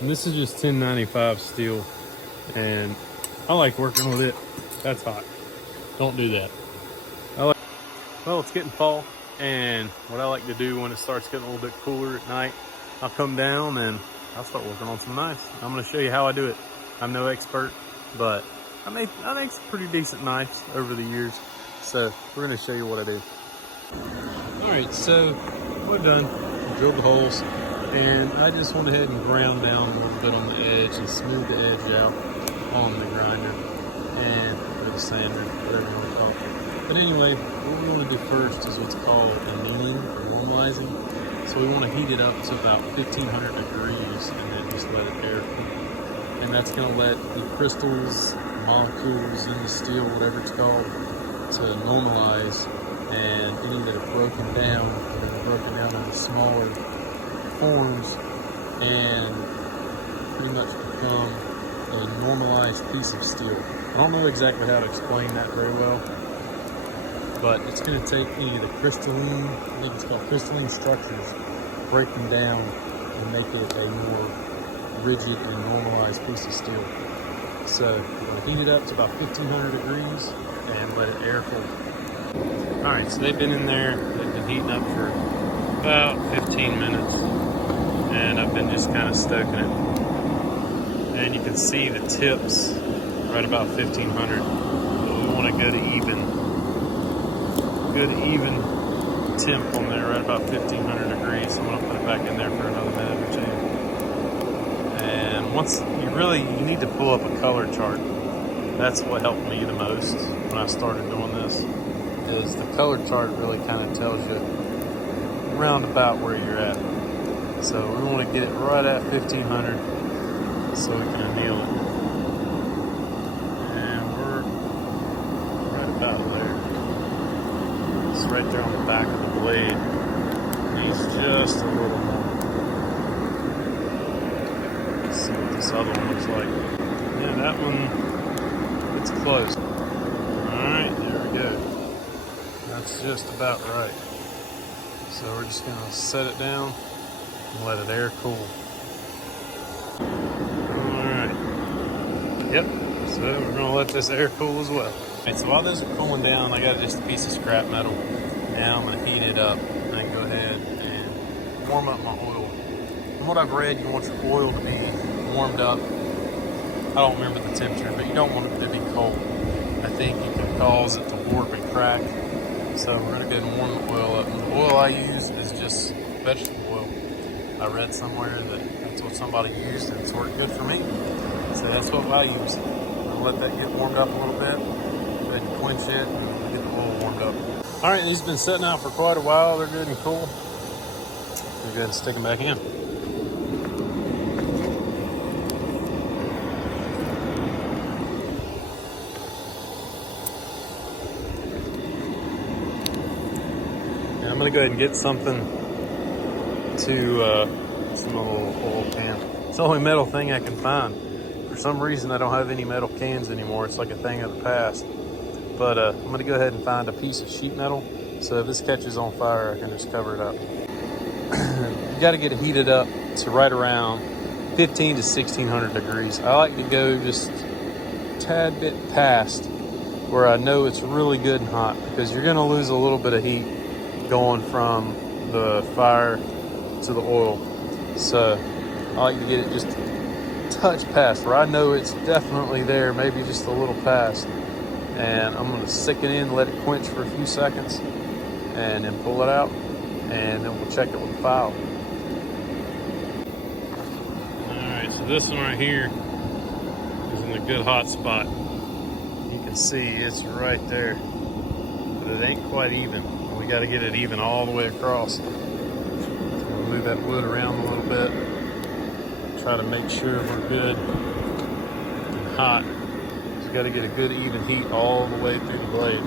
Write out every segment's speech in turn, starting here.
And this is just 1095 steel, and I like working with it. That's hot. Don't do that. Well, it's getting fall, and what I like to do when it starts getting a little bit cooler at night, I'll come down and I'll start working on some knives. I'm going to show you how I do it. I'm no expert, but I make some pretty decent knives over the years, so we're going to show you what I do. All right, so what I've done, I drilled the holes, and I just went ahead and ground down a little bit on the edge and smoothed the edge out on the grinder and with a sander, whatever you want to call it. But anyway, what we want to do first is what's called annealing or normalizing. So we want to heat it up to about 1500 degrees and then just let it air cool. And that's going to let the crystals, molecules in the steel, whatever it's called, to normalize, and any that are broken down, they're broken down into smaller forms and pretty much become a normalized piece of steel. I don't know exactly how to explain that very well, but it's going to take any of the crystalline, I think it's called crystalline structures, break them down and make it a more rigid and normalized piece of steel. So we're going to heat it up to about 1500 degrees and let it air cool. All right, so they've been in there, they've been heating up for about 15 minutes, and I've been just kind of stoking it. And you can see the tips right about 1500, but we want a good even temp on there, right about 1500 degrees. So I'm gonna put it back in there for another minute or two. And once you need to pull up a color chart. That's what helped me the most when I started doing this, is the color chart really kind of tells you round about where you're at. So we want to get it right at 1500 so we can anneal it. And we're right about there. It's right there on the back of the blade. Needs just a little more. Let's see what this other one looks like. Yeah, that one, it's close. Alright, there we go. That's just about right. So we're just going to set it down and let it air cool. Alright. Yep, so we're going to let this air cool as well. Alright, so while this is cooling down, I got just a piece of scrap metal. Now I'm going to heat it up and go ahead and warm up my oil. From what I've read, you want your oil to be warmed up. I don't remember the temperature, but you don't want it to be cold. I think you can cause it to warp and crack. So we're going to go ahead and warm the oil up. And the oil I use is just vegetable oil. I read somewhere that that's what somebody used and it's worked good for me. So that's what I use. I'll let that get warmed up a little bit. Go ahead and quench it and get the oil warmed up. All right, these have been sitting out for quite a while. They're good and cool. We'll go ahead and stick them back in. I'm going to go ahead and get something to some little oil can. It's the only metal thing I can find. For some reason, I don't have any metal cans anymore. It's like a thing of the past. But I'm going to go ahead and find a piece of sheet metal. So if this catches on fire, I can just cover it up. You got to get it heated up to right around 15 to 1600 degrees. I like to go just a tad bit past where I know it's really good and hot, because you're going to lose a little bit of heat going from the fire to the oil. So I like to get it just a touch past where I know it's definitely there, maybe just a little past. And I'm going to stick it in, let it quench for a few seconds, and then pull it out, and then we'll check it with the file. Alright, so this one right here is in a good hot spot. You can see it's right there, but it ain't quite even. We got to get it even all the way across. So we'll move that wood around a little bit. Try to make sure we're good and hot. Just got to get a good even heat all the way through the blade.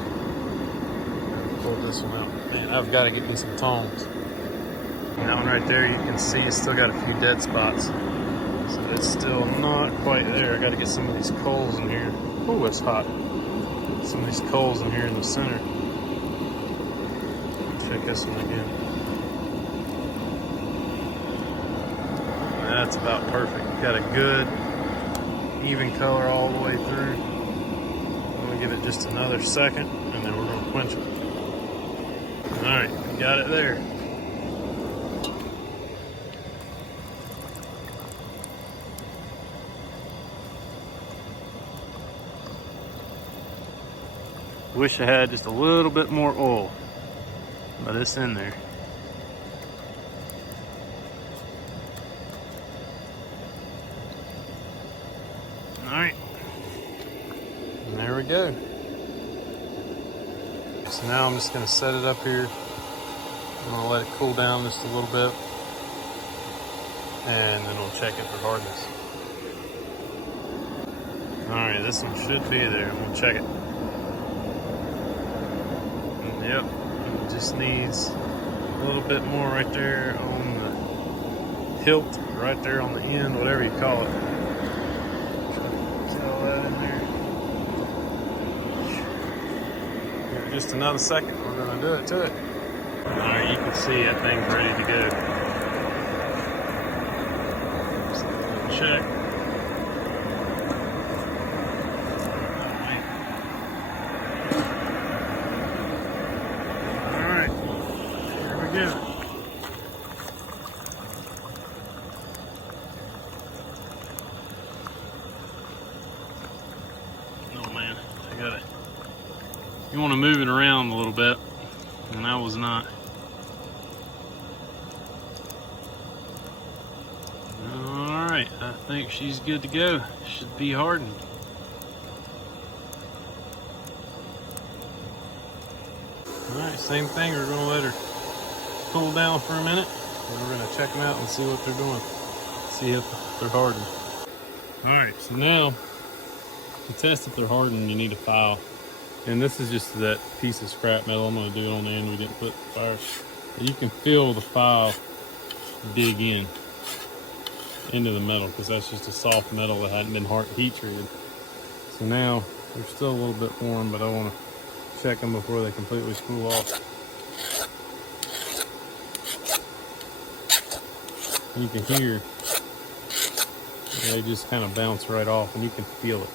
Pull this one out. Man, I've got to get me some tongs. And that one right there, you can see it's still got a few dead spots. So it's still not quite there. I got to get some of these coals in here. Oh, it's hot. Some of these coals in here in the center. Check this one again. That's about perfect. Got a good even color all the way through. I'm gonna give it just another second and then we're gonna quench it. All right, got it there. Wish I had just a little bit more oil, but it's in there. All right, and there we go. So now I'm just gonna set it up here. I'm gonna let it cool down just a little bit, and then we'll check it for hardness. All right, this one should be there, and we'll check it. Yep, it just needs a little bit more right there on the hilt, right there on the end, whatever you call it. Get all that in there. Give it just another second, we're gonna do it to it. All right, you can see that thing's ready to go. Just check. Yeah. Oh man, I got it. You want to move it around a little bit, and that was not. All right, I think she's good to go. Should be hardened. All right, same thing. We're gonna let her cool down for a minute, and we're gonna check them out and see what they're doing. See if they're hardened. All right, so now to test if they're hardened, you need a file. And this is just that piece of scrap metal. I'm gonna do it on the end we didn't put fire. And you can feel the file dig into the metal because that's just a soft metal that hadn't been heat treated. So now they're still a little bit warm, but I want to check them before they completely cool off. You can hear they just kind of bounce right off, and you can feel it.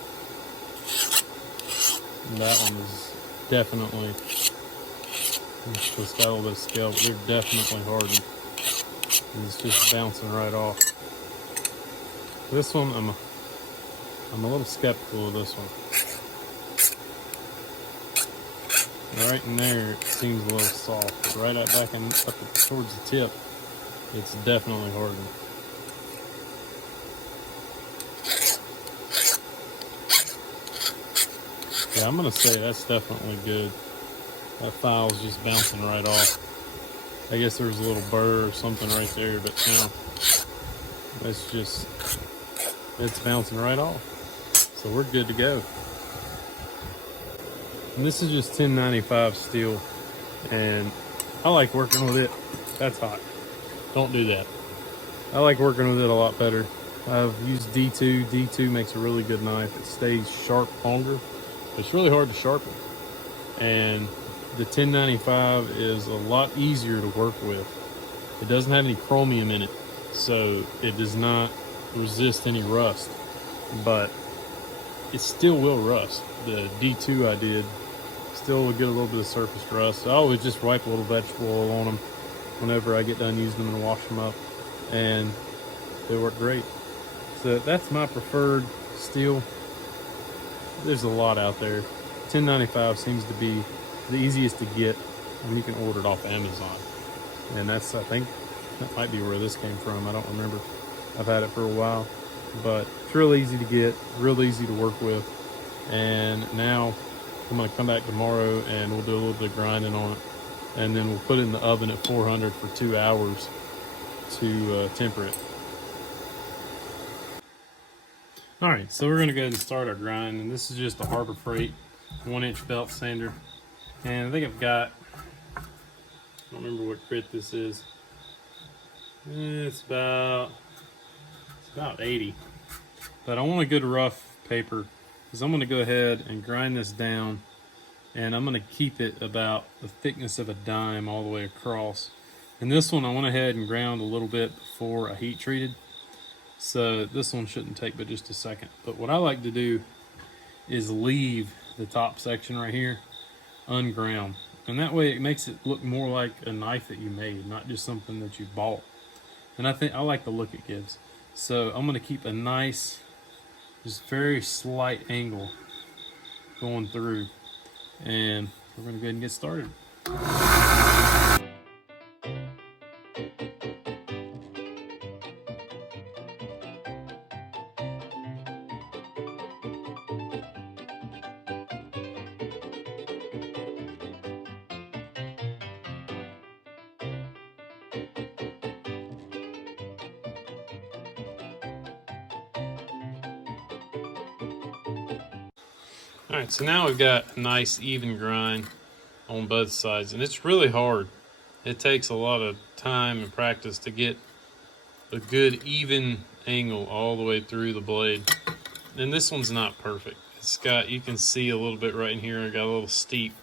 And that one is definitely, it's got a little bit of scale, but they're definitely hardened. And it's just bouncing right off. This one, I'm a little skeptical of this one. Right in there, it seems a little soft, but right up back and up towards the tip, it's definitely hardened. Yeah, I'm gonna say that's definitely good. That file's just bouncing right off. I guess there's a little burr or something right there, but now it's bouncing right off. So we're good to go. And this is just 1095 steel, and I like working with it. That's hot. Don't do that. I like working with it a lot better. I've used D2. D2 makes a really good knife. It stays sharp longer. It's really hard to sharpen. And the 1095 is a lot easier to work with. It doesn't have any chromium in it, so it does not resist any rust, but it still will rust. The D2 I did still would get a little bit of surface rust. So I always just wipe a little vegetable oil on them whenever I get done using them and wash them up, and they work great. So that's my preferred steel. There's a lot out there. 1095 seems to be the easiest to get, and you can order it off Amazon. And that's, I think, that might be where this came from. I don't remember. I've had it for a while, but it's real easy to get, real easy to work with. And now I'm gonna come back tomorrow and we'll do a little bit of grinding on it. And then we'll put it in the oven at 400 for 2 hours to temper it. All right, so we're gonna go ahead and start our grind. And this is just a Harbor Freight 1-inch belt sander. And I think I've got, I don't remember what grit this is. It's about 80. But I want a good rough paper because I'm gonna go ahead and grind this down, and I'm gonna keep it about the thickness of a dime all the way across. And this one I went ahead and ground a little bit before I heat treated. So this one shouldn't take but just a second. But what I like to do is leave the top section right here unground. And that way it makes it look more like a knife that you made, not just something that you bought. And I like the look it gives. So I'm gonna keep a nice, just very slight angle going through. And we're gonna go ahead and get started. All right, so now we've got a nice even grind on both sides, and it's really hard. It takes a lot of time and practice to get a good even angle all the way through the blade. And this one's not perfect. It's got, you can see a little bit right in here, I got a little steep,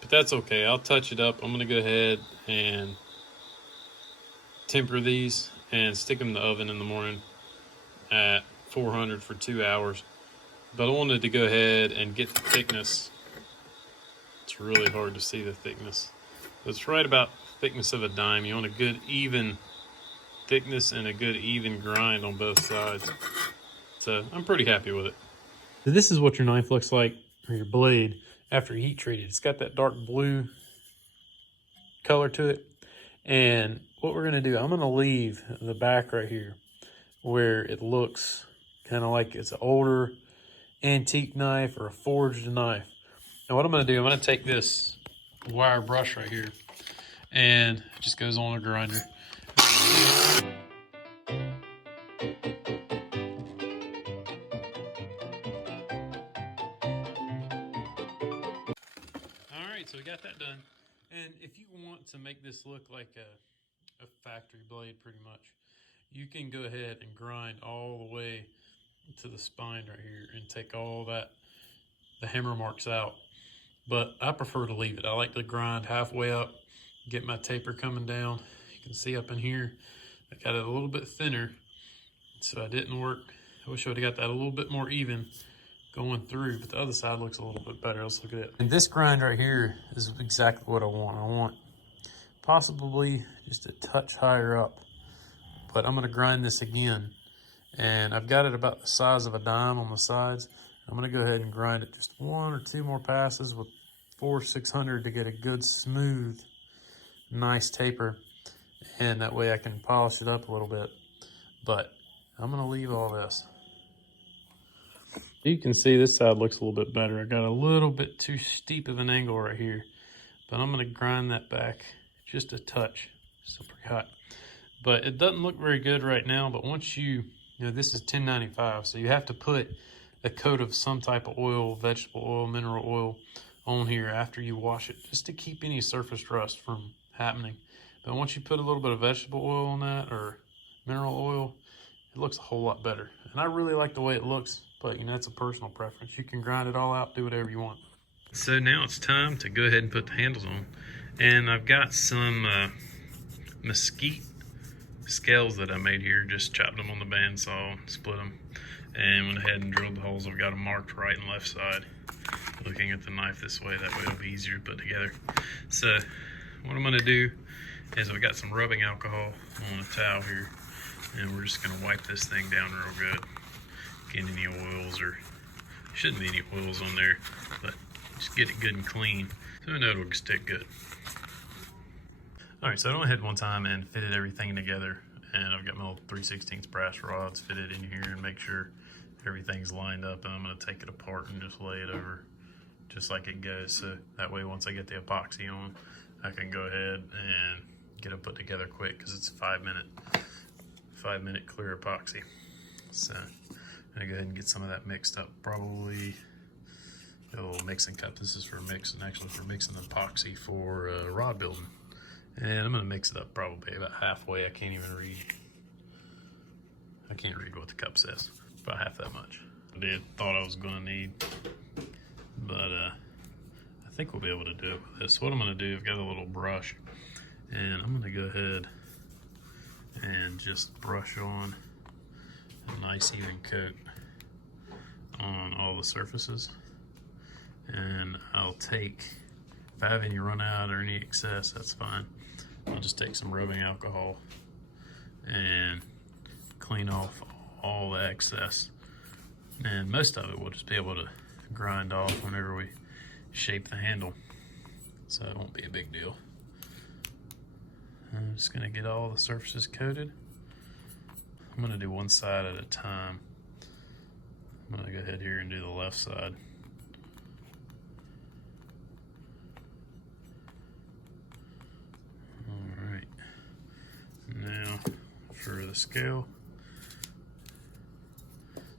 but that's okay. I'll touch it up. I'm gonna go ahead and temper these and stick them in the oven in the morning at 400 for 2 hours. But I wanted to go ahead and get the thickness. It's really hard to see the thickness. It's right about the thickness of a dime. You want a good even thickness and a good even grind on both sides. So I'm pretty happy with it. So this is what your knife looks like, or your blade, after heat treated. It's got that dark blue color to it. And what we're gonna do, I'm gonna leave the back right here where it looks kind of like it's an older antique knife or a forged knife. Now what I'm gonna do, I'm gonna take this wire brush right here, and it just goes on a grinder. All right, so we got that done. And if you want to make this look like a factory blade pretty much, you can go ahead and grind all the way to the spine right here and take all that, the hammer marks out. But I prefer to leave it. I like to grind halfway up, get my taper coming down. You can see up in here, I got it a little bit thinner, so I didn't work. I wish I would have got that a little bit more even going through, but the other side looks a little bit better. Let's look at it. And this grind right here is exactly what I want. I want possibly just a touch higher up, but I'm gonna grind this again. And I've got it about the size of a dime on the sides. I'm gonna go ahead and grind it just 1 or 2 more passes with 4/600 to get a good smooth, nice taper. And that way I can polish it up a little bit. But I'm gonna leave all this. You can see this side looks a little bit better. I got a little bit too steep of an angle right here, but I'm gonna grind that back just a touch. Still pretty hot, but it doesn't look very good right now. But once you know, this is 1095, so you have to put a coat of some type of oil, vegetable oil, mineral oil on here after you wash it, just to keep any surface rust from happening. But once you put a little bit of vegetable oil on that, or mineral oil, it looks a whole lot better. And I really like the way it looks, but you know, that's a personal preference. You can grind it all out, do whatever you want. So now it's time to go ahead and put the handles on. And I've got some mesquite scales that I made here, just chopped them on the bandsaw, split them, and went ahead and drilled the holes. I've got them marked right and left side. Looking at the knife this way, that way it'll be easier to put together. So what I'm gonna do is I've got some rubbing alcohol on a towel here, and we're just gonna wipe this thing down real good. Get any oils, or shouldn't be any oils on there, but just get it good and clean so I know it'll stick good. All right, so I went ahead one time and fitted everything together, and I've got my little 3/16 brass rods fitted in here and make sure everything's lined up, and I'm gonna take it apart and just lay it over just like it goes. So that way, once I get the epoxy on, I can go ahead and get it put together quick, because it's 5-minute clear epoxy. So I'm gonna go ahead and get some of that mixed up. Probably a little mixing cup. This is for mixing, actually for mixing the epoxy for rod building. And I'm gonna mix it up probably about halfway. I can't even read. I can't read what the cup says. About half that much. I thought I was gonna need, but I think we'll be able to do it with this. What I'm gonna do, I've got a little brush, and I'm gonna go ahead and just brush on nice even coat on all the surfaces. And I'll take, if I have any run out or any excess, that's fine. I'll just take some rubbing alcohol and clean off all the excess. And most of it we'll just be able to grind off whenever we shape the handle. So it won't be a big deal. I'm just gonna get all the surfaces coated. I'm gonna do one side at a time. I'm gonna go ahead here and do the left side. Alright, now for the scale,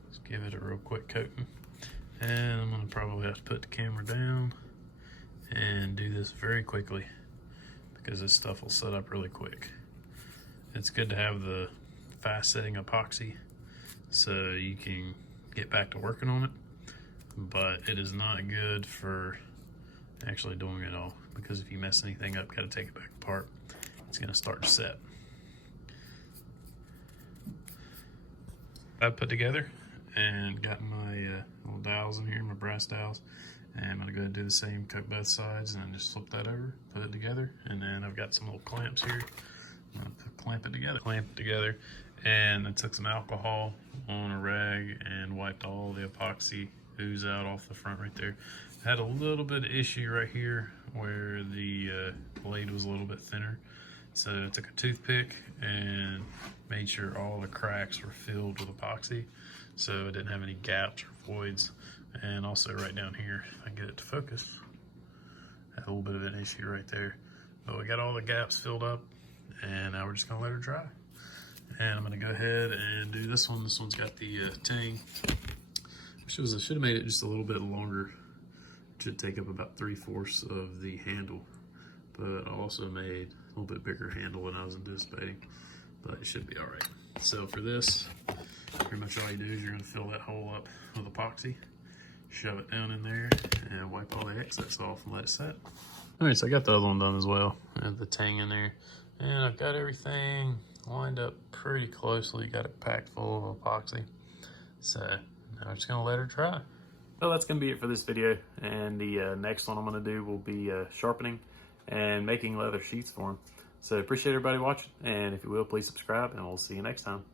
just give it a real quick coating. And I'm gonna probably have to put the camera down and do this very quickly because this stuff will set up really quick. It's good to have the fast setting epoxy so you can get back to working on it, but it is not good for actually doing it all, because if you mess anything up, got to take it back apart, it's going to start to set. I put together and got my little dowels in here, my brass dowels, and I'm going to go ahead and do the same, cut both sides and just flip that over, put it together, and then I've got some little clamps here. I'm going to clamp it together, and I took some alcohol on a rag and wiped all the epoxy ooze out off the front right there. I had a little bit of issue right here where the blade was a little bit thinner, so I took a toothpick and made sure all the cracks were filled with epoxy so it didn't have any gaps or voids. And also right down here, if I can get it to focus, I had a little bit of an issue right there, but we got all the gaps filled up, and now we're just gonna let her dry. And I'm gonna go ahead and do this one. This one's got the tang. I should have made it just a little bit longer. It should take up about 3/4 of the handle, but I also made a little bit bigger handle than I was anticipating, but it should be all right. So for this, pretty much all you do is you're gonna fill that hole up with epoxy, shove it down in there, and wipe all the excess off and let it set. All right, so I got the other one done as well. I have the tang in there, and I've got everything lined up pretty closely, got it packed full of epoxy. So now I'm just gonna let her dry. Well, that's gonna be it for this video, and the next one I'm gonna do will be sharpening and making leather sheaths for them. So appreciate everybody watching, and if you will, please subscribe, and we'll see you next time.